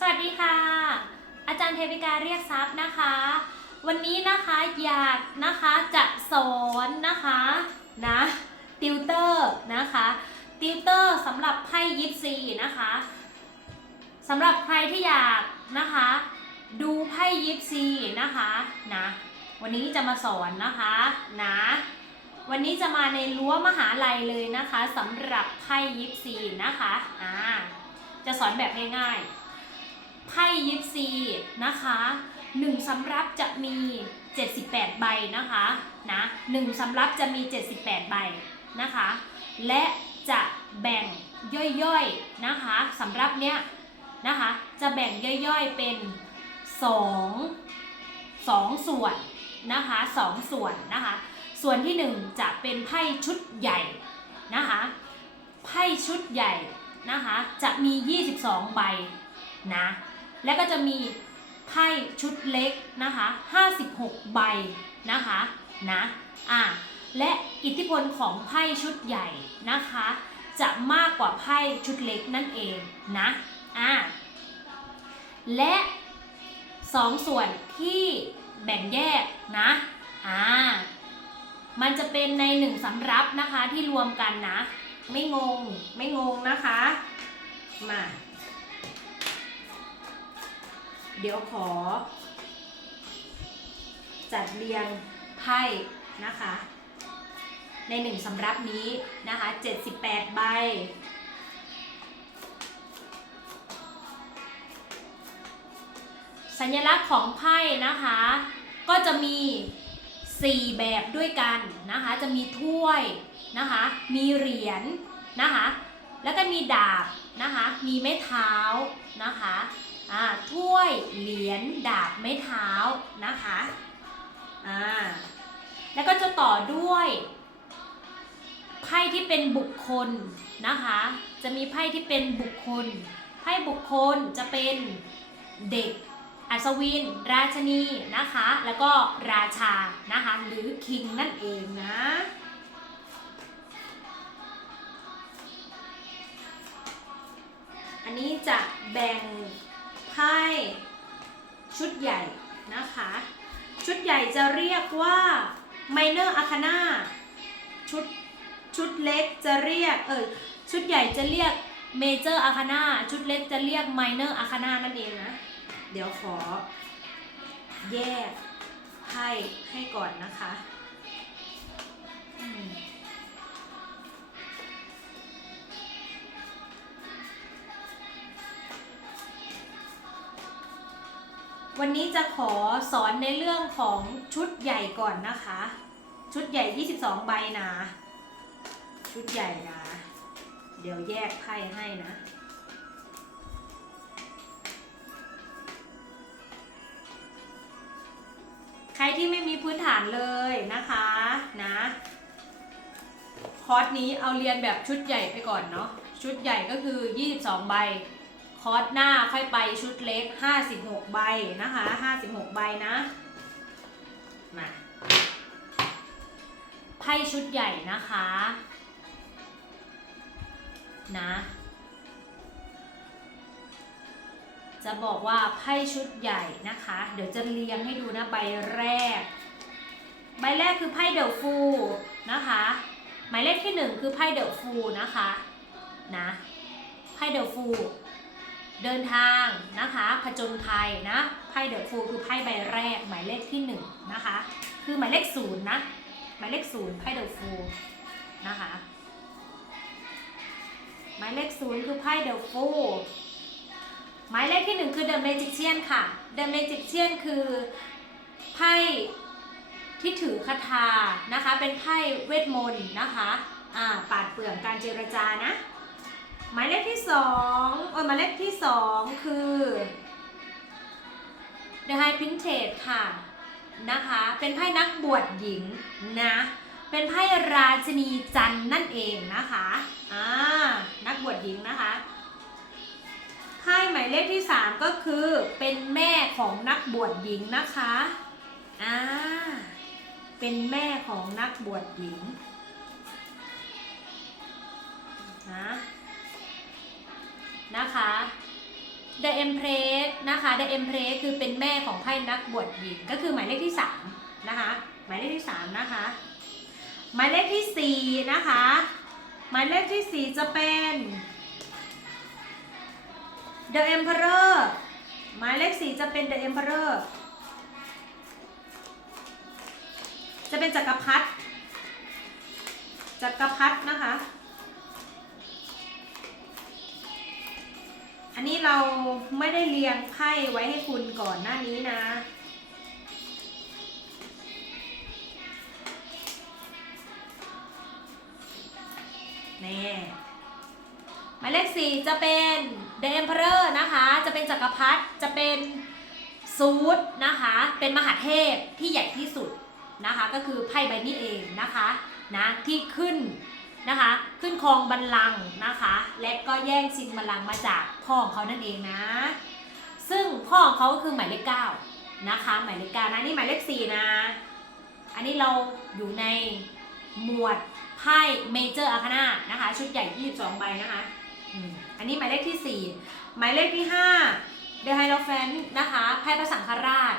สวัสดีค่ะ อาจารย์เทวิกาเรียกทรัพย์นะคะ วันนี้นะคะอยากนะคะจะสอนนะคะนะติวเตอร์นะคะติวเตอร์สำหรับไพ่ยิปซีนะคะสำหรับใครที่อยากนะคะดูไพ่ยิปซีนะคะนะวันนี้จะมาสอนนะคะนะวันนี้จะมาในรั้วมหาลัยเลยนะคะสำหรับไพ่ยิปซีนะคะอ่าจะสอนแบบง่ายๆ ไพ่ยิปซีนะคะหนึ่งสำรับจะมี 78 ใบนะคะนะหนึ่งสำรับจะมี 78 ใบนะคะ และจะแบ่งย่อยๆนะคะสำรับเนี้ยนะคะจะแบ่งย่อยๆเป็น 2 2 ส่วนนะคะสองส่วนนะคะ ส่วนที่ 1 จะเป็นไพ่ชุดใหญ่นะคะไพ่ชุดใหญ่นะคะจะมี 22 ใบนะ แล้วก็จะมีไพ่ชุดเล็กนะคะ56 ใบนะคะนะอะและอิทธิพลของไพ่ชุดใหญ่นะคะ จะมากกว่าไพ่ชุดเล็กนั่นเองนะอะและสองส่วนที่แบ่งแยกนะอ่ามันจะเป็นในหนึ่งสำรับนะคะที่รวมกันนะ ไม่งง ไม่งงนะคะ มา เดี๋ยวขอ จัดเรียงไพ่นะคะ ในหนึ่งสำรับนี้นะคะ 78 ใบสัญลักษณ์ของไพ่นะคะ ก็จะมี 4 แบบด้วยกันนะคะ จะมีถ้วยนะคะ มีเหรียญนะคะ แล้วก็มีดาบนะคะ มีไม้เท้านะคะ ถ้วยเหรียญดาบไม้เท้านะคะอ่าแล้วก็จะต่อด้วยไพ่ที่เป็นบุคคลนะคะ จะมีไพ่ที่เป็นบุคคล ไพ่บุคคลจะเป็นเด็ก อัศวิน ราชนีนะคะ แล้วก็ราชานะคะ หรือคิงนั่นเองนะอันนี้จะแบ่ง ไพ่ชุดใหญ่นะคะ ชุดใหญ่จะเรียกว่า minor arcana ชุดชุดเล็กจะเรียกเออชุดใหญ่จะเรียก major arcana ชุดเล็กจะเรียก minor arcana นั่นเองนะ เดี๋ยวขอแยกไพ่ให้ก่อนนะคะ วันนี้จะขอสอนในเรื่องของชุดใหญ่ก่อนนะคะ ชุดใหญ่ 22 ใบนะ ชุดใหญ่นะ เดี๋ยวแยกไพ่ให้นะ ใครที่ไม่มีพื้นฐานเลยนะคะนะคอร์สนี้เอาเรียนแบบชุดใหญ่ไปก่อนเนาะชุดใหญ่ก็คือ 22 ใบ อร์สหน้าค่อยไปชุดเล็ก 56 ใบนะคะ 56 ใบนะ มาไพ่ชุดใหญ่นะคะ นะ จะบอกว่าไพ่ชุดใหญ่นะคะ เดี๋ยวจะเรียงให้ดูนะใบแรก ใบแรกคือไพ่เดอะฟูนะคะ หมายเลขที่หนึ่งคือไพ่เดอะฟูนะคะ นะ ไพ่เดอะฟู เดินทางนะคะผจญภัยนะไพ่เดอะฟูลคือไพ่ใบแรก หมายเลขที่หนึ่งนะคะ คือหมายเลขศูนย์นะหมายเลขศูนย์ไพ่เดอะฟูลนะคะหมายเลขศูนย์คือไพ่เดอะฟูลหมายเลขที่หนึ่งคือ The Magician ค่ะ The Magician คือไพ่ที่ถือคาถานะคะ เป็นไพ่เวทมนต์นะคะอ่าปาดเปลืองการเจรจานะ หมายเลขที่สองเออหมายเลขที่สองคือ The High Princess ค่ะนะคะ เป็นไพ่นักบวชหญิงนะ เป็นไพ่ราชนีจันนั่นเองนะคะอ่านักบวชหญิงนะคะไพ่หมายเลขที่3ก็คือเป็นแม่ของนักบวชหญิงนะคะอ่าเป็นแม่ของนักบวชหญิงนะ นะคะ The Empress นะคะ The Empress คือเป็นแม่ของไพ่นักบวชหญิง ก็คือหมายเลขที่3นะคะ หมายเลขที่3นะคะ หมายเลขที่4นะคะ หมายเลขที่4จะเป็น The Emperor หมายเลข4จะเป็น The Emperor จะเป็นจักรพรรดิจักรพรรดินะคะ อันนี้เราไม่ได้เรียงไพ่ไว้ให้คุณก่อนหน้านี้นะ นี่หมายเลขสี่จะเป็น The Emperor นะคะ จะเป็นจักรพรรดิจะเป็นซูดนะคะ เป็นมหาเทพที่ใหญ่ที่สุดนะคะ ก็คือไพ่ใบนี้เองนะคะนะที่ขึ้น นะคะ ขึ้นครองบัลลังก์นะคะ และก็แย่งชิงบัลลังก์มาจากพ่อของเขานั่นเองนะ ซึ่งพ่อของเขาก็คือหมายเลขเก้านะคะ หมายเลขเก้านะนี่หมายเลขสี่นะ อันนี้เราอยู่ในหมวดไพ่เมเจอร์อาคานานะคะ ชุดใหญ่ 22 ใบนะคะอันนี้หมายเลขที่ 4 หมายเลขที่5 The Hierophant นะคะไพ่พระสังฆราช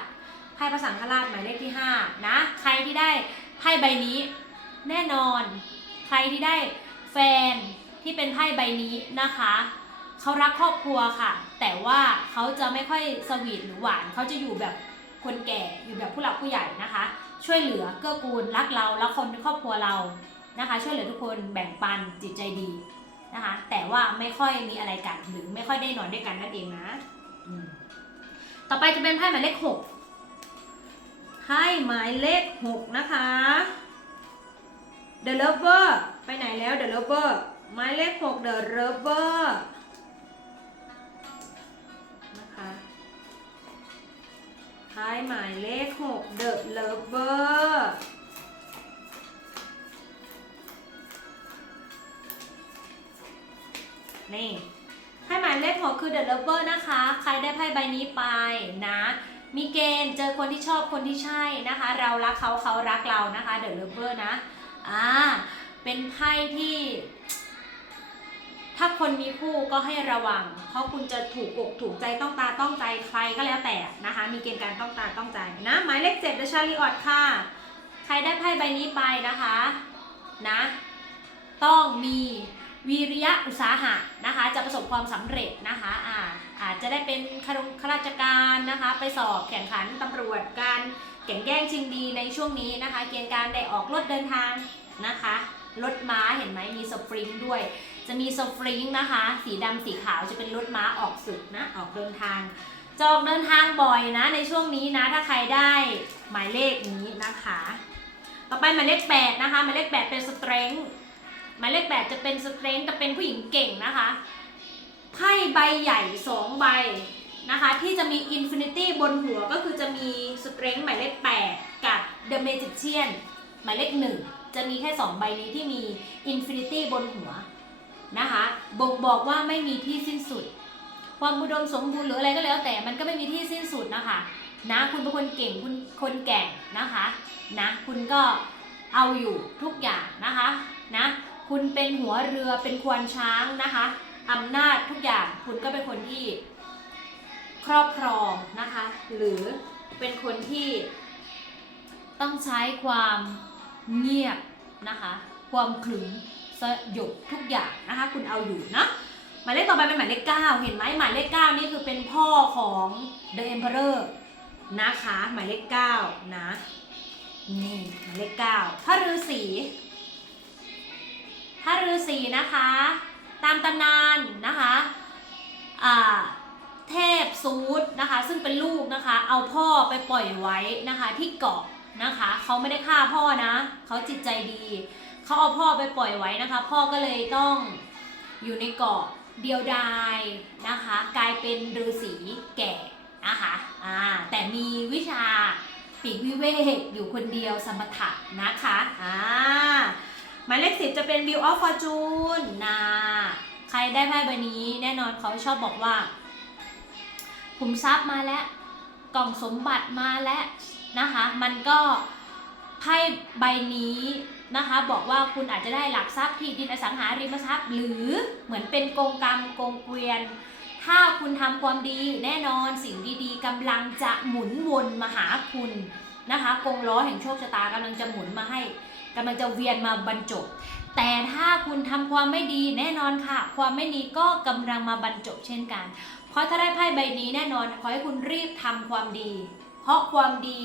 ไพ่พระสังฆราชหมายเลขที่ 5 นะ ใครที่ได้ไพ่ใบนี้แน่นอน ใครที่ได้แฟนที่เป็นไพ่ใบนี้นะคะเขารักครอบครัวค่ะ แต่ว่าเขาจะไม่ค่อยสวีทหรือหวานเขาจะอยู่แบบคนแก่อยู่แบบผู้หลักผู้ใหญ่นะคะ ช่วยเหลือเกื้อกูลรักเรารักคนในครอบครัวเรานะคะ ช่วยเหลือทุกคนแบ่งปันจิตใจดีนะคะ แต่ว่าไม่ค่อยมีอะไรกันหรือไม่ค่อยได้นอนด้วยกันนั่นเองนะต่อไปจะเป็นไพ่หมายเลขหกไพ่หมายเลขหกนะคะ The Lover ไปไหนแล้ว The Lover หมายเลขหก The Lover นะคะไพ่หมายเลขหก The Lover นี่ไพ่หมายเลขหกคือ The Lover นะคะ ใครได้ไพ่ใบนี้ไปนะ มีเกณฑ์เจอคนที่ชอบคนที่ใช่นะคะ เรารักเขาเขารักเรานะคะ The Lover นะ อ่า เป็นไพ่ที่ ถ้าคนมีคู่ก็ให้ระวัง เพราะคุณจะถูกอกถูกใจต้องตาต้องใจใครก็แล้วแต่นะคะ มีเกณฑ์การต้องตาต้องใจนะ หมายเลขเจ็ดเดชาลีออดค่ะ ใครได้ไพ่ใบนี้ไปนะคะ นะ ต้องมีวิริยะอุตสาหะนะคะ จะประสบความสำเร็จนะคะ อ่า อาจจะได้เป็นข้าราชการนะคะ ไปสอบแข่งขันตำรวจการแข่งแย่งชิงดีในช่วงนี้นะคะ เกณฑ์การได้ออกรถเดินทางนะคะรถม้าเห็นไหมมีสปริงด้วย จะมีสปริงนะคะ สีดำสีขาวจะเป็นรถม้าออกศึกนะออกเดินทางจออกเดินทางบ่อยนะ ในช่วงนี้นะ ถ้าใครได้หมายเลขนี้นะคะ ต่อไปหมายเลข8นะคะหมายเลข8เป็นสเตร n งหมายเลข8จะเป็นสเตร n ง h จะเป็นผู้หญิงเก่งนะคะ ไพ่ใบใหญ่ 2 ใบนะคะ ที่จะมีอินฟินิตี้บนหัวก็คือจะมีสเตร n ง h หมายเลข 8 กับ The Magician หมายเลข 1 จะมีแค่ 2 ใบนี้ที่มีอินฟินิตี้บนหัวนะคะบ่งบอกว่าไม่มีที่สิ้นสุด ความอุดมสมบูรณ์หรืออะไรก็แล้วแต่มันก็ไม่มีที่สิ้นสุดนะคะนะคุณเป็นคนเก่งคุณคนแก่งนะคะนะคุณก็เอาอยู่ทุกอย่างนะคะนะคุณเป็นหัวเรือเป็นควานช้างนะคะ อำนาจทุกอย่างคุณก็เป็นคนที่ครอบครองนะคะ หรือเป็นคนที่ต้องใช้ความเงียบนะคะ ความขรึมสยบทุกอย่างนะคะ คุณเอาอยู่นะหมายเลขต่อไปเป็นหมายเลข9เห็นไหมหมายเลข9นี่คือเป็นพ่อของ The Emperor นะคะ หมายเลข9นะนี่หมายเลข9พระฤาษีพระฤาษีนะคะ ตามตำนานนะคะเทพซูดนะคะ ซึ่งเป็นลูกนะคะ เอาพ่อไปปล่อยไว้นะคะที่เกาะนะคะเขาไม่ได้ฆ่าพ่อนะเขาจิตใจดีเขาเอาพ่อไปปล่อยไว้นะคะ พ่อก็เลยต้องอยู่ในเกาะเดียวดายนะคะ กลายเป็นฤาษีแก่นะคะอ่าแต่มีวิชาปีกวิเวกอยู่คนเดียวสมถะนะคะอ่า หมายเลขสิบจะเป็น View of Fortune นะใครได้ไพ่ใบนี้แน่นอนเขาชอบบอกว่าขุมทรัพย์มาแล้ว กล่องสมบัติมาแล้วนะคะ มันก็ไพ่ใบนี้นะคะ บอกว่าคุณอาจจะได้หลักทรัพย์ที่ดินอสังหาริมทรัพย์ หรือเหมือนเป็นกงกรรมกงเกวียน ถ้าคุณทำความดีแน่นอนสิ่งดีๆกำลังจะหมุนวนมาหาคุณ นะคะกงล้อแห่งโชคชะตากำลังจะหมุนมาให้กำลังจะเวียนมาบรรจบ แต่ถ้าคุณทำความไม่ดีแน่นอนค่ะ ความไม่ดีก็กำลังมาบรรจบเช่นกัน เพราะถ้าได้ไพ่ใบนี้แน่นอนขอให้คุณรีบทำความดี เพราะความดี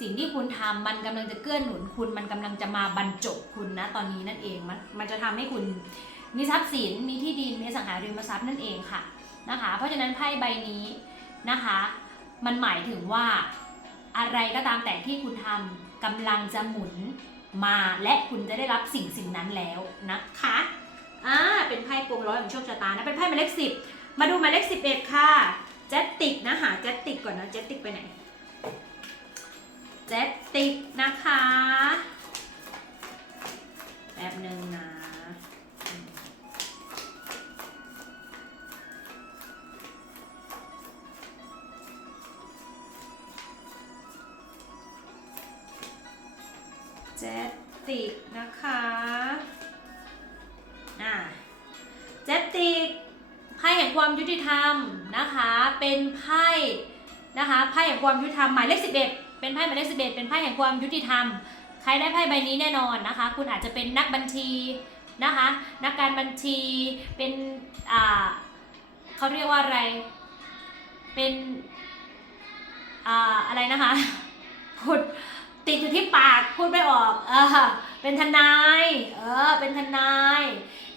สิ่งที่คุณทำมันกำลังจะเกื้อหนุนคุณมันกำลังจะมาบรรจบคุณนะตอนนี้นั่นเองมันมันจะทำให้คุณมีทรัพย์สินมีที่ดินมีสังหาริมทรัพย์นั่นเองค่ะนะคะ เพราะฉะนั้นไพ่ใบนี้นะคะ มันหมายถึงว่า อะไรก็ตามแต่ที่คุณทำกำลังจะหมุนมาและคุณจะได้รับสิ่งสิ่งนั้นแล้วนะคะอ่าเป็นไพ่กงร้อยของโชคชะตานะเป็นไพ่หมายเลขสิบมาดูหมายเลขสิบเอ็ดค่ะเจตติกนะหาเจตติกก่อนนะเจตติกไปไหนเจตติกนะคะแป๊บหนึ่งนะ เจตติกนะคะอ่าเจตติกไพ่แห่งความยุติธรรมนะคะเป็นไพ่นะคะไพ่แห่งความยุติธรรมหมายเลข11เป็นไพ่หมายเลข11เป็นไพ่แห่งความยุติธรรม ใครได้ไพ่ใบนี้แน่นอนนะคะ คุณอาจจะเป็นนักบัญชีนะคะ นักการบัญชีเป็นอ่าเขาเรียกว่าอะไร เป็นอ่าอะไรนะคะพูด ติดอยู่ที่ปากพูดไม่ออก เออ เป็นทนาย เออ เป็นทนาย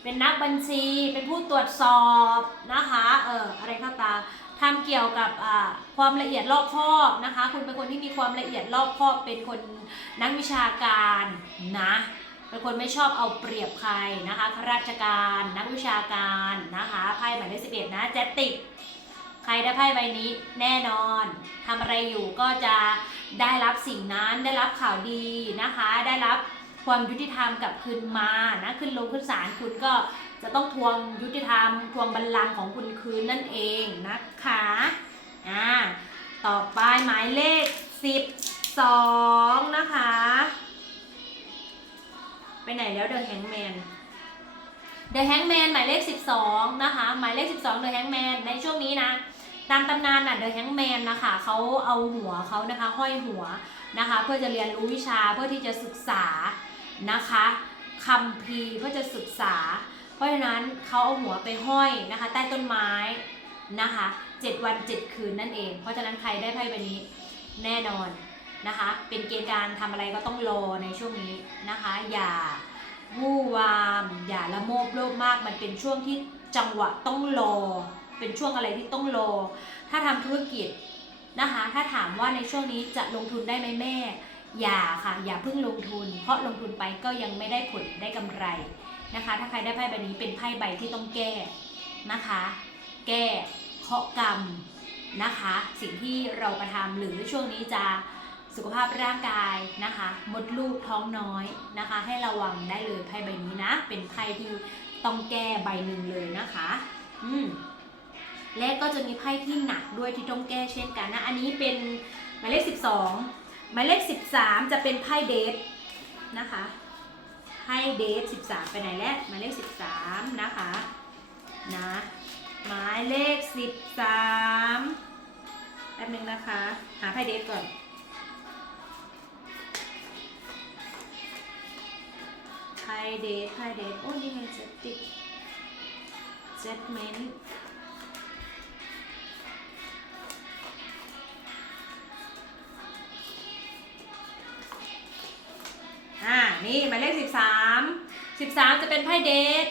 เป็นนักบัญชี เป็นผู้ตรวจสอบนะคะ เออ อะไรก็ตามทำเกี่ยวกับอ่าความละเอียดรอบคอบนะคะ คุณเป็นคนที่มีความละเอียดรอบคอบ เป็นคนนักวิชาการนะ เป็นคนไม่ชอบเอาเปรียบใครนะคะข้าราชการ นักวิชาการนะคะไพ่หมายเลขสิบเอ็ดนะเจตติก ใครได้ไพ่ใบนี้แน่นอนทำอะไรอยู่ก็จะได้รับสิ่งนั้นได้รับข่าวดีนะคะ ได้รับความยุติธรรมกลับคืนมานะขึ้นลงขึ้นศาลคุณก็จะต้องทวงยุติธรรม ทวงบัลลังก์ของคุณคืนนั่นเองนะคะอ่าต่อไปหมายเลข 12 นะคะ ไปไหนแล้วเดอะแฮงแมน เดอะแฮงแมนหมายเลข 12 นะคะ หมายเลข 12เดอะแฮงแมนในช่วงนี้นะ ตามตำนานน่ะเดอะแฮงแมนนะคะเขาเอาหัวเขานะคะ ห้อยหัวนะคะ เพื่อจะเรียนรู้วิชาเพื่อที่จะศึกษานะคะคำพีเพื่อจะศึกษา เพราะฉะนั้นเขาเอาหัวไปห้อยนะคะ ใต้ต้นไม้นะคะ7วัน7คืนนั่นเอง เพราะฉะนั้นใครได้ไพ่ใบนี้แน่นอนนะคะ เป็นเกณฑ์การทำอะไรก็ต้องรอในช่วงนี้นะคะ อย่า วู่วาม อย่าละโมบโลภมาก มันเป็นช่วงที่จังหวะต้องรอ เป็นช่วงอะไรที่ต้องรอ ถ้าทำธุรกิจนะคะ ถ้าถามว่าในช่วงนี้จะลงทุนได้ไหมแม่ อย่าค่ะ อย่าเพิ่งลงทุน เพราะลงทุนไปก็ยังไม่ได้ผลได้กำไรนะคะ ถ้าใครได้ไพ่ใบนี้เป็นไพ่ใบที่ต้องแก้นะคะ แก้เคาะกรรมนะคะ สิ่งที่เรากระทำหรือช่วงนี้จะ สุขภาพร่างกายนะคะ มดลูกท้องน้อยนะคะ ให้ระวังได้เลยไพ่ใบนี้นะ เป็นไพ่ที่ต้องแก้ใบหนึ่งเลยนะคะ อืมและก็จะมีไพ่ที่หนักด้วยที่ต้องแก้เช่นกันนะ อันนี้เป็นหมายเลข 12 หมายเลข 13 จะเป็นไพ่เดทนะคะไพ่เดท13 ไปไหนแล้วหมายเลข 13 นะคะ นะ หมายเลข 13แป๊บนึงนะคะ หาไพ่เดทก่อน ไพเดทไพเดทโอ้ยยังไงเจ็ดติดเจ็ดเมนอ่า นี่หมายเลขสิบสามสิบสามจะเป็นไพ่เดท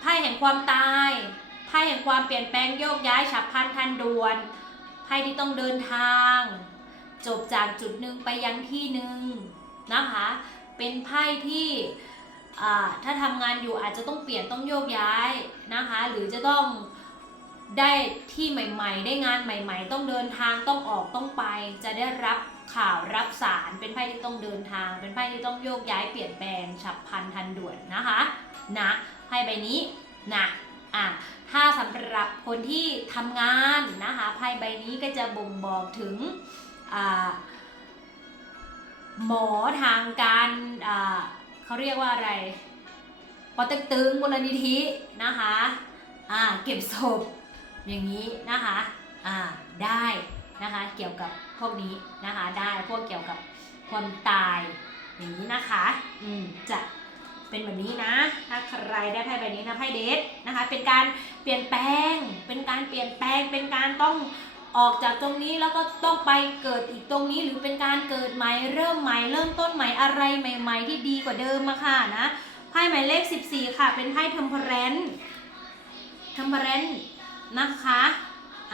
ไพ่แห่งความตายไพ่แห่งความเปลี่ยนแปลงโยกย้ายฉับพลันทันด่วนไพ่ที่ต้องเดินทาง จบจากจุดหนึ่งไปยังที่หนึ่งนะคะ เป็นไพ่ที่ ถ้าทำงานอยู่อาจจะต้องเปลี่ยนต้องโยกย้ายนะคะ หรือจะต้องได้ที่ใหม่ ๆ ได้งานใหม่ ๆ ต้องเดินทางต้องออกต้องไป จะได้รับข่าวรับสารเป็นไพ่ที่ต้องเดินทาง เป็นไพ่ที่ต้องโยกย้ายเปลี่ยนแปลงฉับพลันทันด่วนนะคะนะไพ่ใบนี้นะอะถ้าสำหรับคนที่ทำงานนะคะไพ่ใบนี้ก็จะบ่งบอกถึงหมอทางการอ่า เขาเรียกว่าอะไรปอเต็กตึงมูลนิธินะคะอ่าเก็บศพอย่างนี้นะคะอ่าได้นะคะเกี่ยวกับพวกนี้นะคะได้พวกเกี่ยวกับความตายอย่างนี้นะคะอืมจะเป็นแบบนี้นะ ถ้าใครได้ไพ่ใบนี้นะไพ่เดทนะคะ เป็นการเปลี่ยนแปลง เป็นการเปลี่ยนแปลง เป็นการต้อง ออกจากตรงนี้แล้วก็ต้องไปเกิดอีกตรงนี้หรือเป็นการเกิดใหม่เริ่มใหม่เริ่มต้นใหม่อะไรใหม่ ๆ ที่ดีกว่าเดิมมาค่ะนะไพ่หมายเลข 14 ค่ะ เป็นไพ่เทมเพรนเทมเพรนนะคะ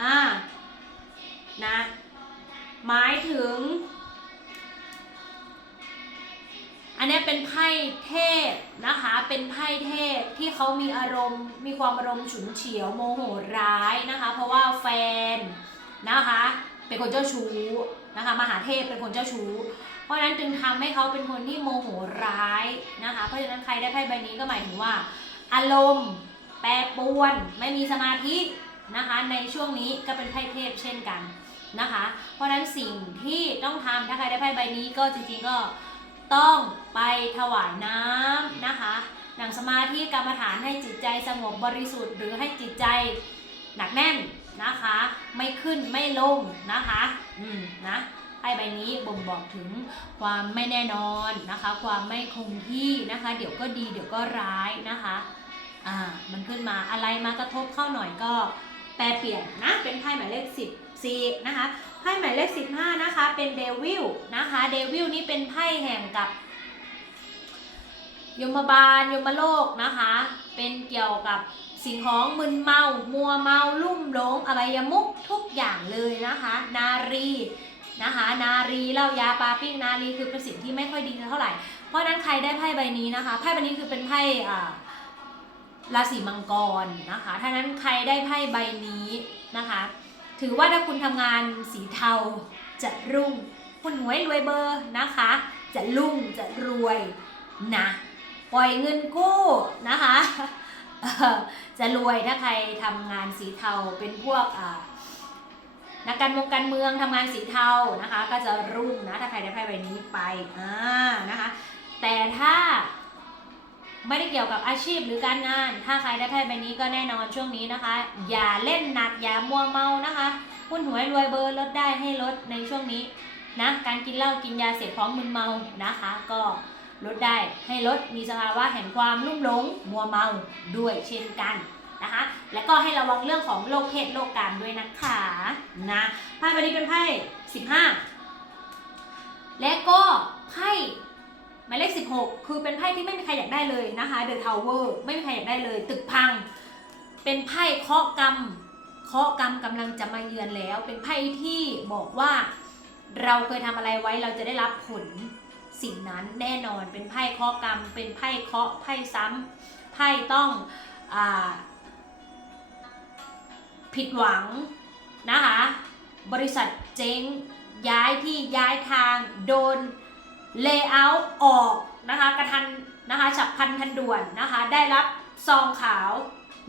อ่านะหมายถึง อันนี้เป็นไพ่เทพนะคะ เป็นไพ่เทพที่เขามีอารมณ์มีความอารมณ์ฉุนเฉียวโมโหร้ายนะคะ เพราะว่าแฟน นะคะ เป็นคนเจ้าชู้นะคะ มหาเทพเป็นคนเจ้าชู้ เพราะฉะนั้นจึงทำให้เขาเป็นคนที่โมโหร้ายนะคะ เพราะฉะนั้นใครได้ไพ่ใบนี้ก็หมายถึงว่า อารมณ์ แปรปรวน ไม่มีสมาธินะคะ ในช่วงนี้ก็เป็นไพ่เทพเช่นกันนะคะ เพราะฉะนั้นสิ่งที่ต้องทำถ้าใครได้ไพ่ใบนี้ก็จริงๆก็ต้องไปถวายน้ำนะคะนั่งสมาธิกรรมฐานให้จิตใจสงบบริสุทธิ์หรือให้จิตใจหนักแน่น นะคะ ไม่ขึ้นไม่ลงนะคะ อืมนะไพ่ใบนี้บ่งบอกถึงความไม่แน่นอนนะคะ ความไม่คงที่นะคะ เดี๋ยวก็ดีเดี๋ยวก็ร้ายนะคะอ่ามันขึ้นมาอะไรมากระทบเข้าหน่อยก็แปลเปลี่ยนนะเป็นไพ่หมายเลข10 4นะคะไพ่หมายเลข15นะคะเป็นเดวิลนะคะเดวิลนี่เป็นไพ่แห่งกับยมบาลยมโลกนะคะ เป็นเกี่ยวกับ สิ่งของมึนเมา มัวเมาลุ่มหลงอบายมุกทุกอย่างเลยนะคะ นารีนะคะ นารีเหล้ายาปาปิ้งนารีคือเป็นสิ่งที่ไม่ค่อยดีเท่าไหร่ เพราะนั้นใครได้ไพ่ใบนี้นะคะไพ่ใบนี้คือเป็นไพ่ราศีมังกรนะคะถ้านั้นใครได้ไพ่ใบนี้นะคะ ถือว่าถ้าคุณทำงานสีเทาจะรุ่ง คุณหวยรวยเบอร์นะคะ จะรุ่งจะรวยนะปล่อยเงินกู้นะคะ จะรวยถ้าใครทำงานสีเทาเป็นพวกอ่านักการเมืองการเมืองทำงานสีเทานะคะ ก็จะรุ่งนะถ้าใครได้ไพ่ใบนี้ไปอ่านะคะ แต่ถ้าไม่ได้เกี่ยวกับอาชีพหรือการงาน ถ้าใครได้ไพ่ใบนี้ก็แน่นอนช่วงนี้นะคะ อย่าเล่นหนักอย่ามัวเมานะคะหุ้นหวยรวยเบอร์ลดได้ให้ลดในช่วงนี้นะ การกินเหล้ากินยาเสพของมึนเมานะคะ ก็ ลดได้ให้ลดมีสภาวะแห่งความลุ่มหลงมัวเมาด้วยเช่นกันนะคะ แล้วก็ให้ระวังเรื่องของโรคเพศโรคกามด้วยนะคะนะไพ่ใบนี้เป็นไพ่15 และก็ไพ่หมายเลข16 คือเป็นไพ่ที่ไม่มีใครอยากได้เลยนะคะ The Tower ไม่มีใครอยากได้เลย ตึกพัง เป็นไพ่เคราะห์กรรมเคราะห์กรรมกำลังจะมาเยือนแล้ว เป็นไพ่ที่บอกว่า เราเคยทำอะไรไว้เราจะได้รับผล สิ่งนั้นแน่นอนเป็นไพ่เคาะกรรม เป็นไพ่เคาะไพ่ซ้ำไพ่ต้องอผิดหวังนะคะบริษัทเจ๊งย้ายที่ย้ายทางโดนเลเยอร์ออกนะคะกระทันนะคะฉับพลันทันด่วนนะคะได้รับซองขาว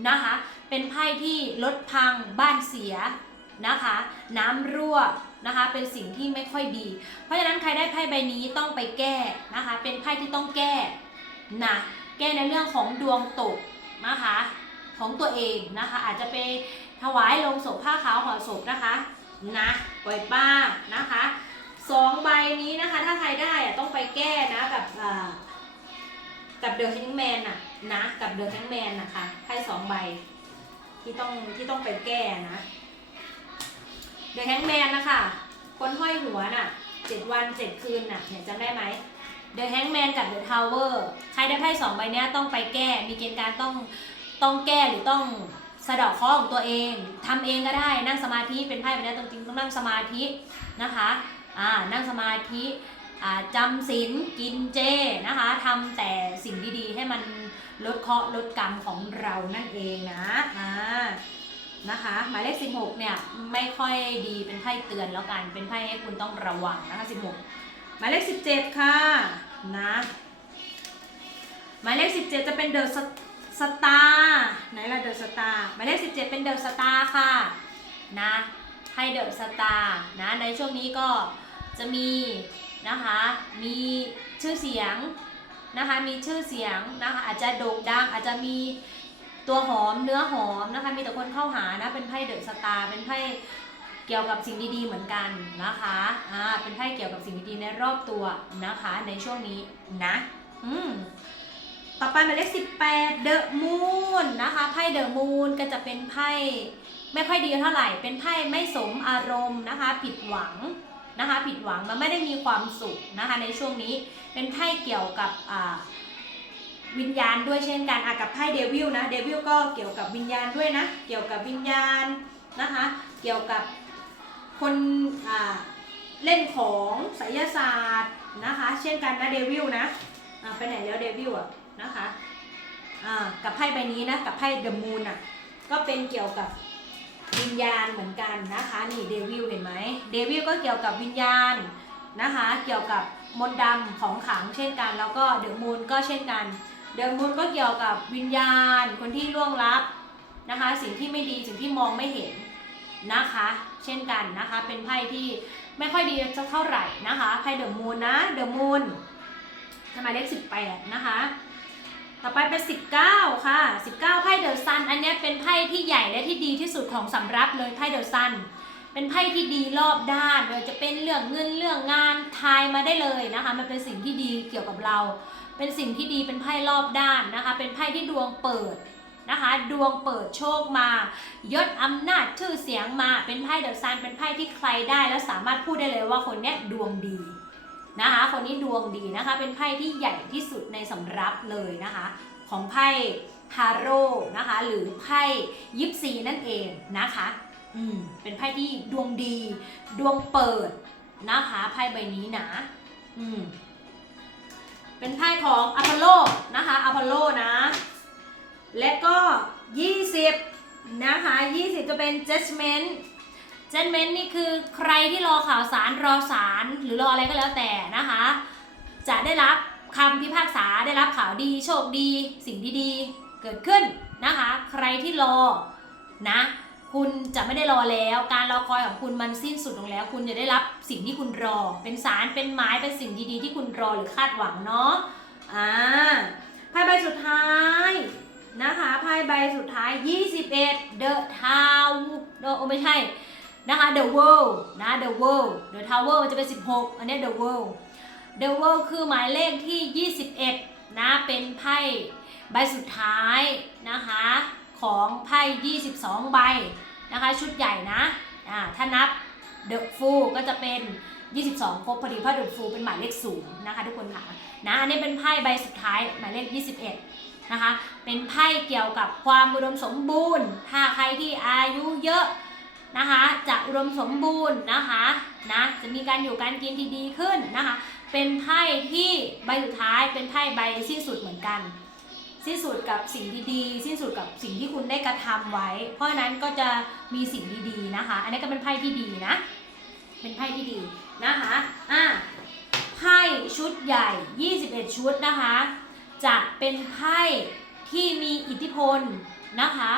นะคะเป็นไพ่ที่รถพังบ้านเสียนะคะน้ำรั่ว นะคะ เป็นสิ่งที่ไม่ค่อยดี เพราะฉะนั้นใครได้ไพ่ใบนี้ต้องไปแก้นะคะ เป็นไพ่ที่ต้องแก้นะแก้ในเรื่องของดวงตกนะคะของตัวเองนะคะ อาจจะไปถวายลงศพผ้าขาวห่อศพนะคะนะปล่อยป้านะคะสองใบนี้นะคะ ถ้าใครได้ต้องไปแก้นะกับกับเดอะแฮงแมนน่ะนะกับเดอะแฮงแมนนะคะไพ่สองใบที่ต้องที่ต้องไปแก้นะ เดอะแฮงแมนนะคะคนห้อยหัวน่ะเจ็ดวันเจ็ดคืนน่ะเนี่ยจำได้ไหมเดอะแฮงแมนกับเดอะทาวเวอร์ใครได้ไพ่สองใบนี้ต้องไปแก้ มีเกณฑ์การต้องต้องแก้หรือต้องสะเดอกข้อของตัวเองทำเองก็ได้นั่งสมาธิเป็นไพ่ใบนี้ยจริงๆต้องนั่งสมาธินะคะอ่านั่งสมาธิจำศีลกินเจนะคะทำแต่สิ่งดีๆ ให้มันลดเคราะห์ลดกรรมของเรานั่นเองนะอ่า นะคะ หมายเลข 16 เนี่ยไม่ค่อยดีเป็นไพ่เตือนแล้วกันเป็นไพ่ให้คุณต้องระวังนะคะ 16 หมายเลข 17 ค่ะนะหมายเลข 17 จะเป็นเดอะสตาร์ไหนล่ะเดอะสตาร์หมายเลข 17 เป็นเดอะสตาร์ค่ะนะให้เดอะสตาร์นะในช่วงนี้ก็จะมีนะคะมีชื่อเสียงนะคะมีชื่อเสียงนะคะอาจจะโด่งดังอาจจะมี ตัวหอมเนื้อหอมนะคะ มีแต่คนเข้าหานะ เป็นไพ่เดอะสตาร์เป็นไพ่เกี่ยวกับสิ่งดีๆเหมือนกันนะคะ อ่า เป็นไพ่เกี่ยวกับสิ่งดีๆในรอบตัวนะคะ ในช่วงนี้นะ อืมต่อไปหมายเลขสิบแปดเดอะมูนนะคะ ไพ่เดอะมูนก็จะเป็นไพ่ไม่ค่อยดีเท่าไหร่ เป็นไพ่ไม่สมอารมณ์นะคะ ผิดหวังนะคะ ผิดหวังมันไม่ได้มีความสุขนะคะ ในช่วงนี้ เป็นไพ่เกี่ยวกับอ่า วิญญาณด้วยเช่นกันอะกับไพ่เดวิลนะเดวิลก็เกี่ยวกับวิญญาณด้วยนะ เกี่ยวกับวิญญาณนะคะ เกี่ยวกับคนเล่นของไสยศาสตร์นะคะ เช่นกันนะเดวิลนะไปไหนแล้วเดวิลอะนะคะอ่ากับไพ่ใบนี้นะกับไพ่เดอะมูนอะก็เป็นเกี่ยวกับวิญญาณเหมือนกันนะคะนี่เดวิลเห็นไหมเดวิลก็เกี่ยวกับวิญญาณนะคะ เกี่ยวกับมนต์ดำของขังเช่นกัน แล้วก็เดอะมูนก็เช่นกัน เดอะมูนก็เกี่ยวกับวิญญาณ คนที่ล่วงลับนะคะ สิ่งที่ไม่ดีสิ่งที่มองไม่เห็นนะคะ เช่นกันนะคะ เป็นไพ่ที่ไม่ค่อยดีสักเท่าไหร่นะคะไพ่เดอะมูนนะเดอะมูนทำไมเลขสิบแปดนะคะ ต่อไปเป็น19ค่ะ19ไพ่เดอะซันอันนี้เป็นไพ่ที่ใหญ่และที่ดีที่สุดของสำรับเลยไพ่เดอะซัน เป็นไพ่ที่ดีรอบด้านไม่ว่าจะเป็นเรื่องเงินเรื่องงานทายมาได้เลยนะคะ มันเป็นสิ่งที่ดีเกี่ยวกับเรา เป็นสิ่งที่ดีเป็นไพ่รอบด้านนะคะ เป็นไพ่ที่ดวงเปิดนะคะ ดวงเปิดโชคมายศอำนาจชื่อเสียงมาเป็นไพ่เดอะซันเป็นไพ่ที่ใครได้ แล้วสามารถพูดได้เลยว่าคนนี้ดวงดีนะคะ คนนี้ดวงดีนะคะ เป็นไพ่ที่ใหญ่ที่สุดในสำรับเลยนะคะ ของไพ่ทาโร่นะคะ หรือไพ่ยิปซีนั่นเองนะคะ อืมเป็นไพ่ที่ดวงดี ดวงเปิดนะคะไพ่ใบนี้นะอืมเป็นไพ่ของอพอลโลนะคะอพอลโลนะ และก็ 20 นะคะ 20 จะเป็น judgment judgment นี่คือใครที่รอข่าวสารรอสารหรือรออะไรก็แล้วแต่นะคะ จะได้รับคำพิพากษาได้รับข่าวดีโชคดี สิ่งดีๆ เกิดขึ้นนะคะ ใครที่รอนะ คุณจะไม่ได้รอแล้ว การรอคอยของคุณมันสิ้นสุดลงแล้ว คุณจะได้รับสิ่งที่คุณรอ เป็นสารเป็นไม้เป็นสิ่งดีๆ ที่คุณรอหรือคาดหวังเนาะอ่าไพ่ใบสุดท้ายนะคะไพ่ใบสุดท้าย 21 The Tower โอ้ไม่ใช่นะคะ The World นะ The World The Tower มันจะเป็น 16 อันนี้ The World The World คือหมายเลขที่ 21 นะ เป็นไพ่ใบสุดท้ายนะคะ ของไพ่ 22 ใบ นะคะ ชุดใหญ่นะอ่าถ้านับ The Full ก็จะเป็น 22ครบพอดีเพราะ The Full เป็นหมายเลขศูนย์นะคะ ทุกคนค่ะนะอันนี้เป็นไพ่ใบสุดท้ายหมายเลข 21นะคะเป็นไพ่เกี่ยวกับความอุดมสมบูรณ์ ถ้าใครที่อายุเยอะนะคะจะอุดมสมบูรณ์นะคะนะจะมีการอยู่การกินที่ดีขึ้นนะคะเป็นไพ่ที่ใบสุดท้ายเป็นไพ่ใบสิ้นสุดเหมือนกัน สิ้นสุดกับสิ่งดีๆ สิ้นสุดกับสิ่งที่คุณได้กระทำไว้ เพราะฉะนั้นก็จะมีสิ่งดีๆนะคะ อันนี้ก็เป็นไพ่ที่ดีนะ เป็นไพ่ที่ดีนะคะอะไพ่ชุดใหญ่ 21 ชุดนะคะ จะเป็นไพ่ที่มีอิทธิพลนะคะ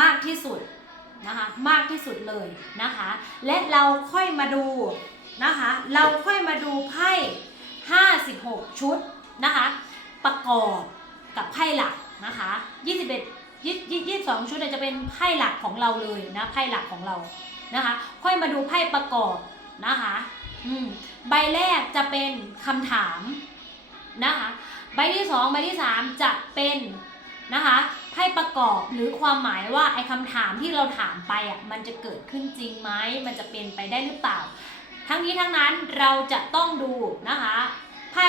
มากที่สุดนะคะมากที่สุดเลยนะคะ และเราค่อยมาดูนะคะ เราค่อยมาดูไพ่ 56 ชุดนะคะ ประกอบ กับไพ่หลักนะคะ21 20 22ชุดเนี่ยจะเป็นไพ่หลักของเราเลยนะไพ่หลักของเรานะคะ ค่อยมาดูไพ่ประกอบนะคะอืมใบแรกจะเป็นคำถามนะคะใบที่สองใบที่สามจะเป็นนะคะไพ่ประกอบหรือความหมายว่าไอ้คำถามที่เราถามไปอะมันจะเกิดขึ้นจริงไหมมันจะเป็นไปได้หรือเปล่า ทั้งนี้ทั้งนั้นเราจะต้องดูนะคะไพ่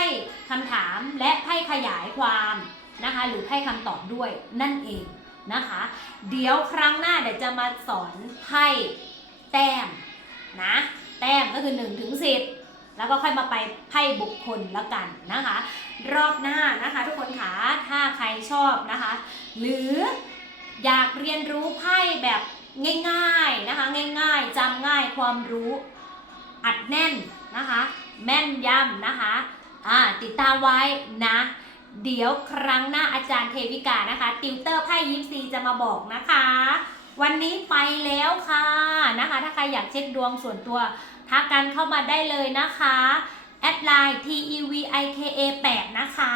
คำถามและไพ่ขยายความ นะคะ หรือไพ่คำตอบด้วยนั่นเองนะคะ เดี๋ยวครั้งหน้าเดี๋ยวจะมาสอนไพ่แต้มนะแต้มก็คือ1ถึง10 แล้วก็ค่อยมาไปไพ่บุคคลแล้วกันนะคะ รอบหน้านะคะทุกคนคะถ้าใครชอบนะคะ หรืออยากเรียนรู้ไพ่แบบง่ายๆนะคะ ง่ายๆจำง่ายความรู้อัดแน่นนะคะ แม่นยำนะคะอ่าติดตามไว้นะ เดี๋ยวครั้งหน้าอาจารย์เทวิกานะคะ ติวเตอร์ไพ่ยิปซีจะมาบอกนะคะ วันนี้ไปแล้วค่ะนะคะ ถ้าใครอยากเช็คดวงส่วนตัวทักกันเข้ามาได้เลยนะคะแอดไลน์ t e v i k a 8นะคะ